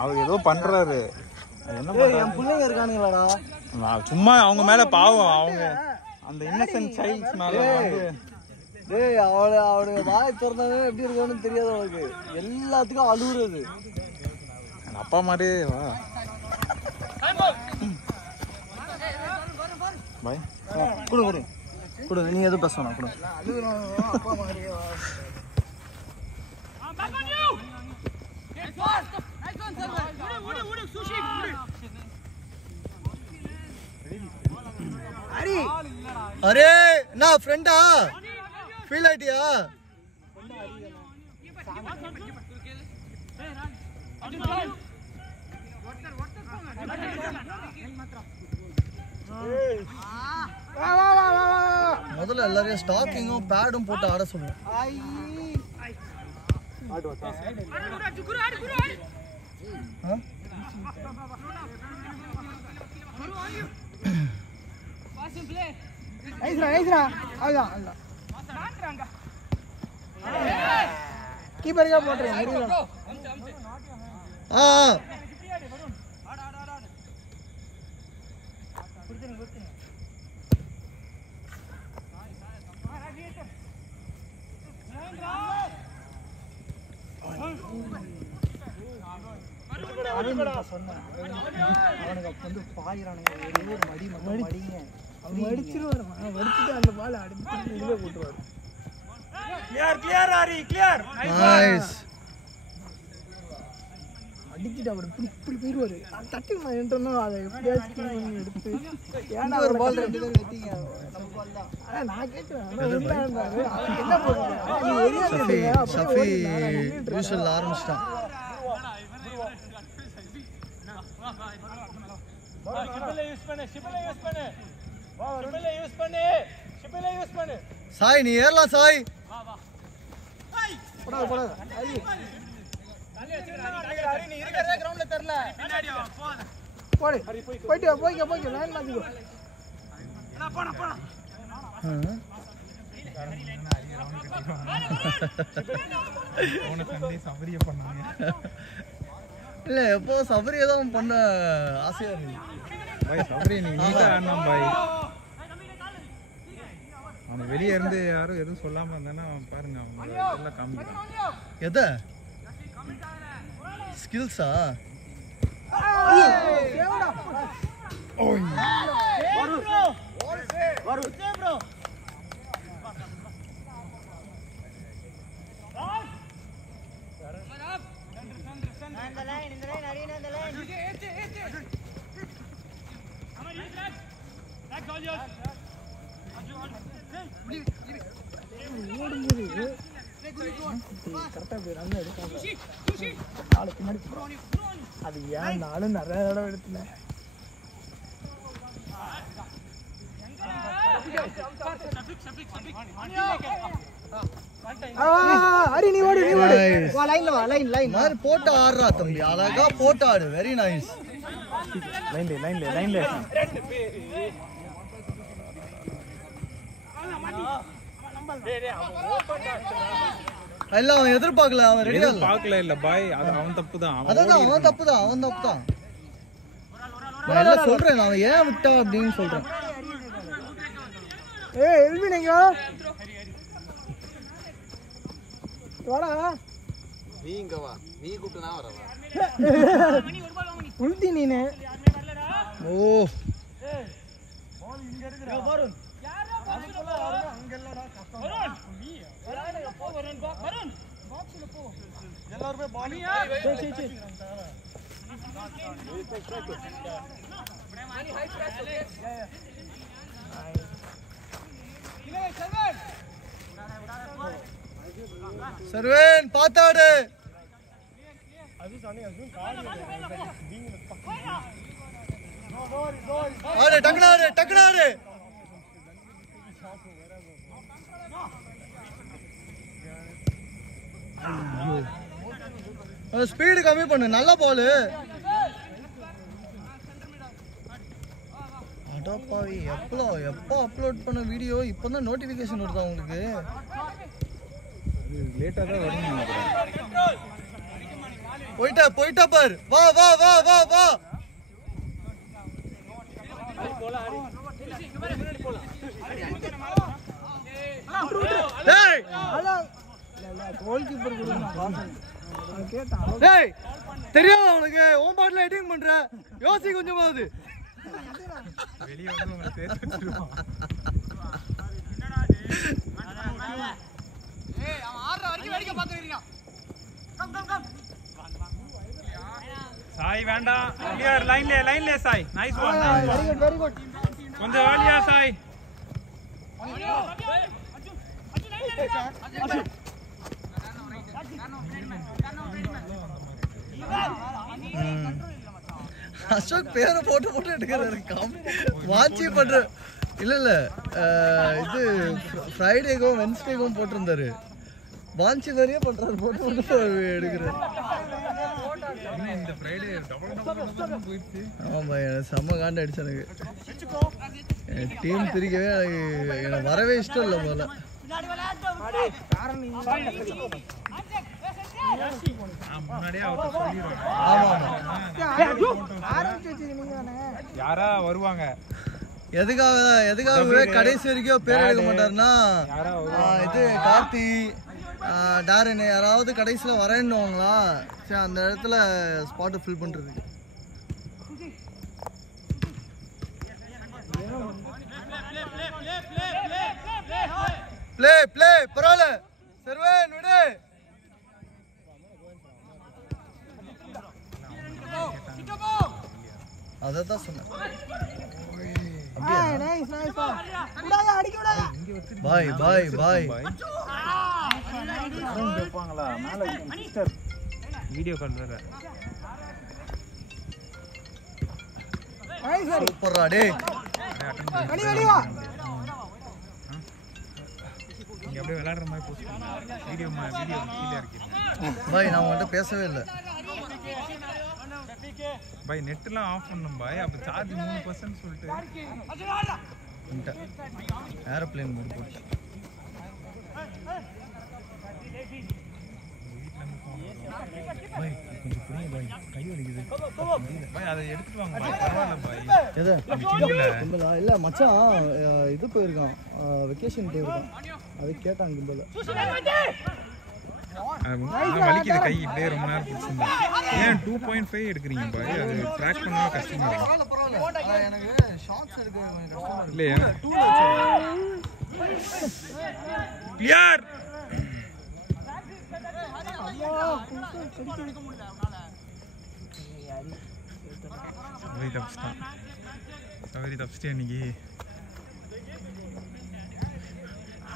அவர் ஏதோ பண்றாரு. என் பிள்ளைங்க இருக்கானுங்களாடா. சும்மா அவங்க மேல பாவம், அவங்க அந்த இன்னசென்ட் சைல்ட்ஸ் மேல வந்து அவளுடைய வாய் திறந்தாவே எப்படி இருக்கும்னு தெரியாது அவளுக்கு. எல்லாத்துக்கும் அழுகுறது. அப்பா மாதிரியே வா பாய். கொடு கொடு கொடு, நீ எதுவும் பேசணும் கொடு. அரே நான் ஃப்ரெண்டா ஃபீல் ஆயிட்டியா? முதல்ல எல்லாரையும் ஸ்டாக்கிங்கும் பேடும் போட்டு ஆட சொல்லுவோம். கீப்பருக்கா போட்டுறேன். அவனுக்கு வந்து பாயிரானுங்க மடி மடிங்க மடிச்சிருவாரு. மடிச்சுட்டு அந்த பால் அடிச்சு இதுவே போட்டுருவாரு. அடிச்சுட்டு அவர் இப்படி போயிடுவாரு. தட்டி நான் அதை எப்படியாச்சும் எடுத்து ஏன்னா ஒரு பால் 2 பேர் வெட்டிங்க. நான் கேட்கிறேன் என்ன போடுறேன் ஆரம்பிச்சிட்டான். சாய் நீ ஏறலாம் சாய். இல்ல எப்போ சபரியை தான் பண்ண ஆசையா இருக்கு. சபரி நீங்க ஆடணும் பாய். அவன் வெளியே இருந்து யாரும் எதுவும் சொல்லாம இருந்தானா பாருங்க, அவங்க எல்லாம் காமிக்கிறான். எதை ஸ்கில்ஸா? அது ஏன் நானும் நிறைய தடவை எடுத்தேன். போட்டு ஆடுறா தம்பி, அழகா போட்டு ஆடு. Very nice. அவன் எதிர்பார்க்கல, அவன் ரெடியா பார்க்கல. இல்ல பாய், அது அவன் தப்பு தான். அதான் அவன் தப்பு தான். நான் எல்லாம் சொல்றேன், நான் ஏன் விட்டா அப்படின்னு சொல்றேன். எல்வினங்க வாடா, நீ இங்க வா, நீ கூப்பிட்டு நான் வரவா உள்தி நீனே. ஓ பால் இங்க இருக்குடா வருண். அதுக்குள்ள அங்க இல்லடா கஷ்டம். வருண் போ, வருண் பாக்ஸ்ல போ. எல்லாரும் பால் சரி சர்வேன் பாத்தாடு. டக்குனாரு ஸ்பீடு கம்மி பண்ணு. நல்ல பால். அடப்பாவி, எப்போ அப்லோட் பண்ண வீடியோ இப்பதான் நோட்டிபிகேஷன் வருதா உங்களுக்கு? லேட்டா தான் வருங்க. போயிட்டா பார். வா வா வா வா வா. டேய் கோல் கீப்பர் கூட நான் கேட்டேன். டேய் தெரியாத உனக்கு ஓம் பாட்ல எடிட்டிங் பண்ற யோசி கொஞ்சமாவது. வெளிய வந்து உங்களை பேச வச்சிருவான். ஏய் அவன் ஆடுற வரைக்கும் வேடிக்கை பார்த்துறீங்க. கம் சாய் வேண்டாம். கிளியர் லைன்ல Sai. Nice one. Very good. கொஞ்சம் வேலியா சாய். அசோக் பேரை போட்டு எடுக்கிறாரு. வாட்சி பண்ற இல்ல இது ஃப்ரைடேக்கும் வென்ஸ்டேக்கும் போட்டிருந்தாரு. வாட்சி மாதிரியே பண்றாரு. போட்டு எடுக்கிறாரு. இந்த ஃப்ரைடே டபுள் போயிடுச்சு. ஆமா செம்ம காண்ட அடிச்சு எனக்கு. டீம் பிரிக்கவே எனக்கு வரவே இஷ்டம் இல்லை முதல்ல. முன்னாடியே அவர்கிட்ட சொல்லிடுவாங்க. யாரா வருவாங்க. எதுக்காகவே கடைசி வரைக்கும் பேர் எடுக்க மாட்டாருன்னா இது கார்த்தி டாரன் யாராவது கடைசியில் வரேன்னுவாங்களா. சரி அந்த இடத்துல ஸ்பாட்டை ஃபில் பண்ணுறது. ப்ளே பரவாயில்ல சர்வன் விடு. அதான் சொன்னேன். பாய் கேட்பாங்களா மேல சிஸ்டர் வீடியோ கால் வேற. சூப்பர்ரா டேய். நீங்க அப்படியே விளையாடுற மாதிரி போஸ்ட் பண்ணுங்க. வீடியோ கீழே இருக்கீங்க. பாய் நான் உங்கள்கிட்ட பேசவே இல்லை. பாய் நெட்லாம் ஆஃப் பண்ணணும் பாய். அப்போ சார்ஜ் 3% சொல்லிட்டு ஏரோப்ளேன் மோட் போட்டு. பாய் கொஞ்சம் புரியுங்க பாய். கை வலிக்குது பாய். அதை எடுத்துட்டு வாங்க பாய். பரவாயில்ல பாய். எது இல்லை மச்சான் இது போயிருக்கான் வெக்கேஷன் போயிருக்கான். அது கேட்டான் கிம்பல. வலிக்குது கை. இப்படியே ரொம்ப நேரம் பிடிச்சிருந்தேன். ஏன் 2.5 எடுக்கிறீங்க பாய்? அது ட்ராக் பண்ணா கஷ்டமா இருக்கும். எனக்கு ஷார்ட்ஸ் எடுக்க கஷ்டமா இருக்கு. இல்லையா கிளியர். சவரி தப்பிச்சிட்டேன் இன்னைக்கு.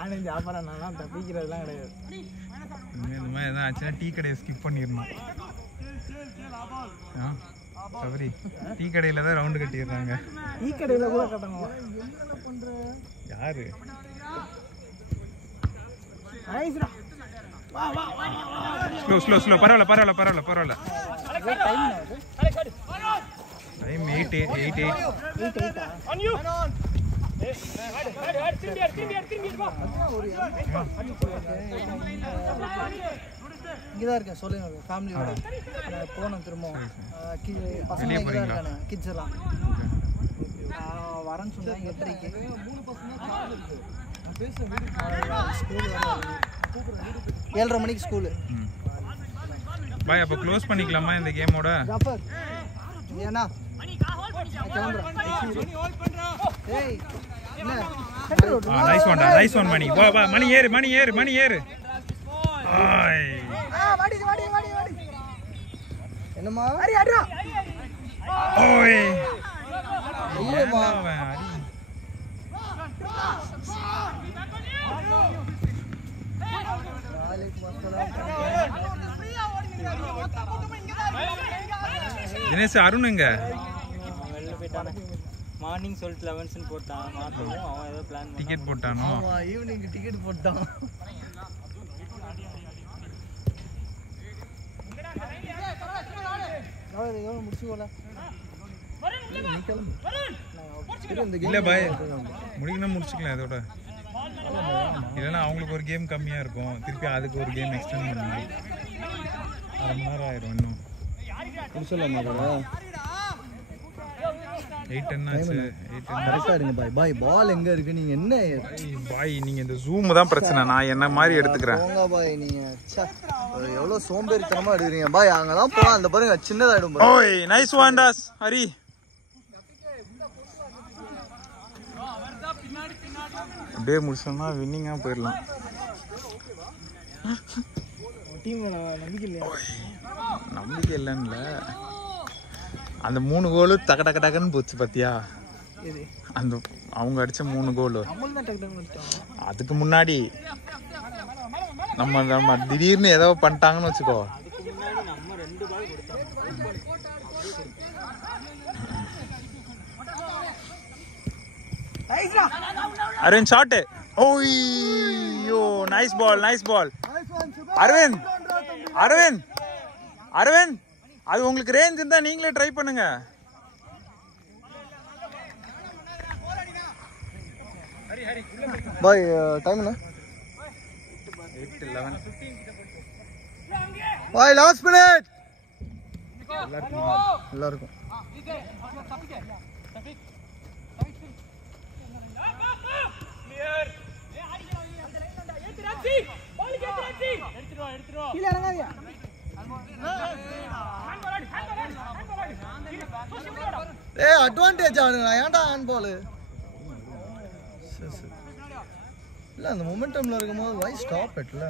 ஆனந்த் வியாபாரம் நான் தப்பிக்கிறதுலாம் கிடையாது. இந்த மாதிரி எதாவது ஆச்சுன்னா டீ கடையை ஸ்கிப் பண்ணிடணும். சவரி டீ கடையில் தான் ரவுண்டு கட்டிடுறாங்க. டீ கடையில் கூட கட்டணும். என்ன பண்ற யாரு? ஸ்லோ பரவாயில்ல. டைம் 8:08. இங்கதான் இருக்கேன். சொல்லுங்க ஃபேமிலியோட போனோம். திரும்ப பசங்க இங்கே தான் இருக்கானு கிட்ஸ் எல்லாம் வரேன்னு சொன்னாங்க 8:30க்கு. 3 பசங்க ஸ்கூல் 7:30 மணிக்கு ஸ்கூலு. பாய் அப்போ க்ளோஸ் பண்ணிக்கலாமா இந்த கேமோட? ஜாஃபர் ஏன்னா ஏய் என்ன நைஸ் ஒன் மணி. வா மணி ஏறு. என்னம்மா ஓய் ஐயோமா தினேஷ் அருணுங்க வெளில போயிட்டானே. மார்னிங் சொல்லிட்டு 11 போட்டான். மாற்றவும் அவன் ஏதோ பிளான் டிக்கெட் போட்டானோ? ஈவினிங் டிக்கெட் போட்டான். முடிச்சுக்கோல இல்ல பாய் முடிக்கணும் முடிச்சுக்கலாம் இதோட. இல்லைன்னா அவங்களுக்கு ஒரு கேம் கம்மியாக இருக்கும், திருப்பி அதுக்கு ஒரு கேம் எக்ஸ்டெண்ட் பண்ணணும், 1/2 மணி நேரம் ஆயிரும். இன்னும் புடிச்சலாமா 8:10 ஆச்சு. 8:10 கரெக்டா இருங்க பாய். பாய் பால் எங்க இருக்கு? நீங்க என்ன பாய், நீங்கள் இந்த ஜூம் தான் பிரச்சனை, நான் என்ன மாதிரி எடுத்துக்கிறேன். போங்க பாய். நீங்க எவ்வளவு சோம்பேறித்தனமா எடுக்கிறீங்க பாய். அங்கெல்லாம் போனா அந்த பாருங்க சின்னதாயிடும் பாய். ஓய் நைஸ் வாண்டாஸ் ஹரி. அப்படியே முடிச்சோம்னா வின்னிங்காக போயிடலாம். டீம் நம்பிக்கை இல்லையா? நம்பிக்கை இல்லைன்னு அந்த 3 கோலு டக்கு டக்கு டக்குன்னு போச்சு பார்த்தியா? இது அந்த அவங்க அடித்த 3 கோலு. நம்மளும் தான் டக்கு டக்குன்னு வச்சுட்டோம். அதுக்கு முன்னாடி நம்ம திடீர்னு ஏதோ பண்ணிட்டாங்கன்னு வச்சுக்கோ. அரவிந்த் ஷாட். ஓய்யோ nice ball, nice ball. Aravind Aravind Aravind, அது உங்களுக்கு ரேஞ்ச் இருந்தா நீங்களே ட்ரை பண்ணுங்க. பாய் டைம் என்ன? 8:11. பாய் லாஸ்ட் மினிட். எல்லாருக்கும் கீழே இறங்காதீங்க. அட்வான்டேஜ் ஆடுங்க. ஏன்டா ஹேண்ட் பால்? இல்ல அந்த மொமெண்டம்ல இருக்கும்போது வை ஸ்டாப் இட்ல.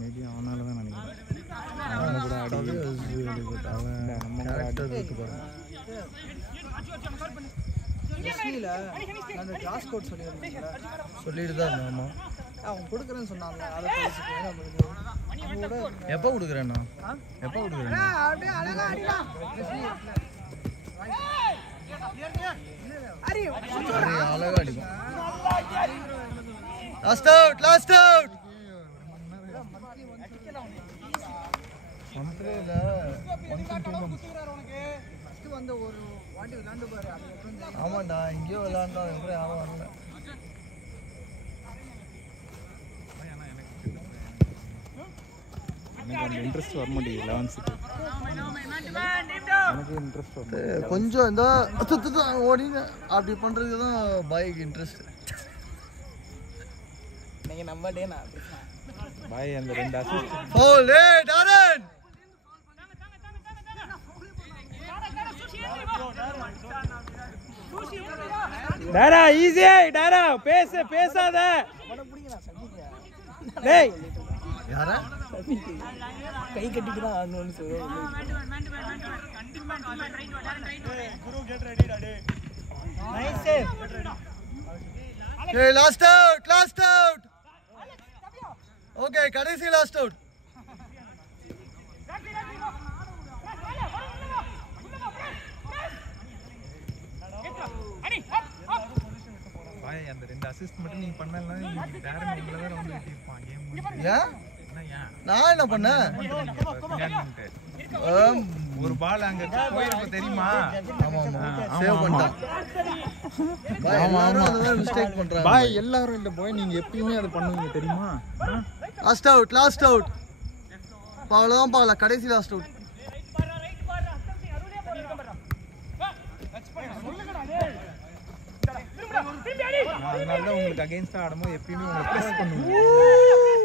மேபி அவனால தான் நினைக்கிறேன். அவன் கூட ஆடி அவன் நம்ம கேரக்டர் இருக்கு பாருங்க. எஸ்பில அந்த கிளாஸ் கோட் சொல்லிட்டு தான் இருந்தாமா. அவன் கொடுக்குறேன்னு சொன்னாங்க. அதை பேசிட்டு நம்மளுக்கு எப்போ கொடுக்குறேன்னா? எப்போ கொடுக்குறேன்? அப்படியே அழகா அடிக்கலாம். அழகா அடிக்கும். Last out, last out. வந்து ஒரு வாட்டி விளையாண்டு பாரு. ஆமாண்டா, இங்கேயோ விளையாண்டா எப்படி ஆகும் வரல. எனக்கு அந்த இன்ட்ரெஸ்ட் வர மாட்டேங்குது 11க்கு. எனக்கு இன்ட்ரெஸ்ட் வர கொஞ்சம் இந்த ஓடிங்க அப்படி பண்றதுக்கு தான் பைக் இன்ட்ரெஸ்ட். நீங்க நம்ம டே நான் பாய் அந்த 2 அசிஸ்ட். ஃபவுல். டாரன் டாரா ஈஸி. டாரா பேசாத. டேய் யாரா? கை கட்டிட்டு தான் ஆடணும்னு சொல்லுவாங்க. ஏய் last out, last out. Okay கடைசி லாஸ்ட் அவுட். பாய் அந்த 2 அசிஸ்ட் மட்டும் நீங்க பண்ணலனா நீங்க டாரன் உங்கள தான் வந்து வெட்டிருப்பான் கேம். ஏன்? நான் என்ன பண்ணேன்? ஒரு பால் அங்க போயிருப்ப தெரியுமா? ஆமா ஆமா சேவ் பண்ணிட்டான். பாய் எல்லாரும் அத மிஸ்டேக் பண்றாங்க. பாய் எல்லாரும் இல்ல பாய், நீங்க எப்பவுமே அத பண்ணுவீங்க தெரியுமா? Last out, last out. அவ்வளவுதான் பால கடைசி லாஸ்ட் அவுட். அதனால தான் உங்களுக்கு அகைன்ஸ்டா ஆடும்போது எப்பயுமே உங்களை ப்ரெஸ் பண்ணுவோம்.